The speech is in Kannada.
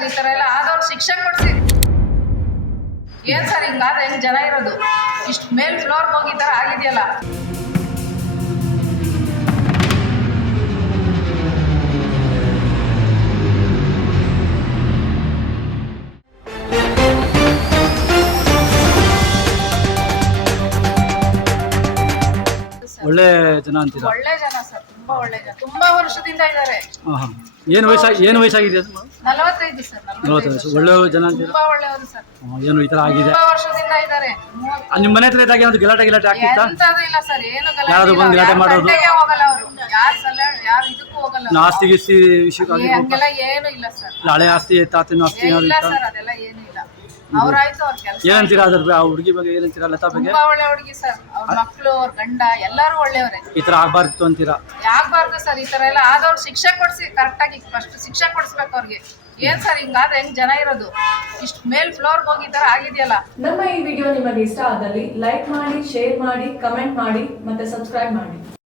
ಸರ್ ಈ ತರ ಎಲ್ಲ ಆದವ್ರು ಶಿಕ್ಷೆ ಕೊಡ್ಸಿ. ಏನ್ ಸರ್ ಹಿಂಗಾದ್ರೆ ಹೆಂಗ್ ಜನ ಇರೋದು? ಇಷ್ಟು ಮೇಲ್ ಫ್ಲೋರ್ ಹೋಗಿ ತರ ಆಗಿದೆಯಲ್ಲ? ಒಳ್ಳೆ ಜನ ಅಂತೀರಾ? ಒಳ್ಳೆ ಜನ ಸರ್ ತುಂಬಾ ಒಳ್ಳೆ ಜನ ತುಂಬಾ ವರ್ಷದಿಂದ ಇದ್ದಾರೆ. ಹಾಂ ಹಾಂ ಏನು ವಯಸ್ಸಾಗಿ ಏನು ವಯಸ್ಸಾಗಿದೆ ಅದು? ನಲವತ್ತೈದು ಸರ್ ನಲವತ್ತು ವಯಸ್ಸು ಒಳ್ಳೆ ಜನ ಅಂತೀರಾ? ತುಂಬಾ ಒಳ್ಳೆಯವರು ಸರ್. ಹ್ಮ್, ಏನು ಈ ಥರ ಆಗಿದೆ? ತುಂಬಾ ವರ್ಷದಿಂದ ಇದ್ದಾರೆ. ಆ, ನಿಮ್ಮ ಮನೆ ಹತ್ರ ಇದ್ದಾಗ ಏನಾದ್ರು ಗಲಾಟೆ ಗಿಲಾಟೆ ಆಗ್ತಿತ್ತಾ? ಎಂತದು ಇಲ್ಲ ಸರ್ ಏನು ಗಲಾಟೆ ಯಾರಾದ್ರು ಇಲ್ಲ. ಬಂದು ಗಲಾಟೆ ಯಾರ್ ಮಾಡೋದು? ತಂಟೆಗೆ ಹೋಗಲ್ಲ ಅವರು. ಯಾರು ಸಲ ಯಾರು ಇದಕ್ಕೂ ಹೋಗಲ್ಲ ಇನ್ನು ಆಸ್ತಿ ಗಿಸ್ತಿ ವಿಷಯಕ್ಕಾಗಿ ಏ, ಹಂಗೆಲ್ಲ ಏನು ಇಲ್ಲ ಸರ್. ಹಳೆ ಆಸ್ತಿ ತಾತನ ಆಸ್ತಿ ಏ, ಏನಾದ್ರು ಇಲ್ಲ ಇತ್ತಾ? ಸರ್ ಅದೆಲ್ಲ ಏನು ಇಲ್ಲ. ಅವ್ರಾಯ್ತು ಅವ್ರ ಕೆಲಸ. ಏನಂತೀರಾ ಅದ್ರ ಆ ಹುಡುಗಿ ಬಗ್ಗೆ ಏನಂತೀರಾ ಲತಾ ಬಗ್ಗೆ? ತುಂಬಾ ಒಳ್ಳೆ ಹುಡುಗಿ ಸರ್. ಅವ್ರ ಮಕ್ಳು ಅವ್ರ ಗಂಡ ಎಲ್ಲಾರು ಒಳ್ಳೆಯವರೇ. ಈ ತರ ಆಗ್ಬಾರ್ದು ಅಂತೀರಾ? ಆಗ್ಬಾರ್ದು ಸರ್ ಈ ತರ ಎಲ್ಲ ಆದವ್ರು ಶಿಕ್ಷೆ ಕೊಡ್ಸಿ ಕರೆಕ್ಟಾಗಿ ಫಸ್ಟ್ ಶಿಕ್ಷೆ ಕೊಡ್ಸ್ಬೇಕು ಅವ್ರಿಗೆ. ಏನ್ ಸರ್ ಹಿಂಗಾದ್ರೆ ಹೆಂಗ್ ಜನ ಇರೋದು? ಇಷ್ಟು ಮೇಲ್ ಫ್ಲೋರ್ ಹೋಗಿ ಈ ತರ ಆಗಿದೆಯಲ್ಲ. ನಮ್ಮ ಈ ವಿಡಿಯೋ ನಿಮಗೆ ಇಷ್ಟ ಆದಲ್ಲಿ ಲೈಕ್ ಮಾಡಿ ಶೇರ್ ಮಾಡಿ ಕಮೆಂಟ್ ಮಾಡಿ ಮತ್ತೆ ಸಬ್ಸ್ಕ್ರೈಬ್ ಮಾಡಿ.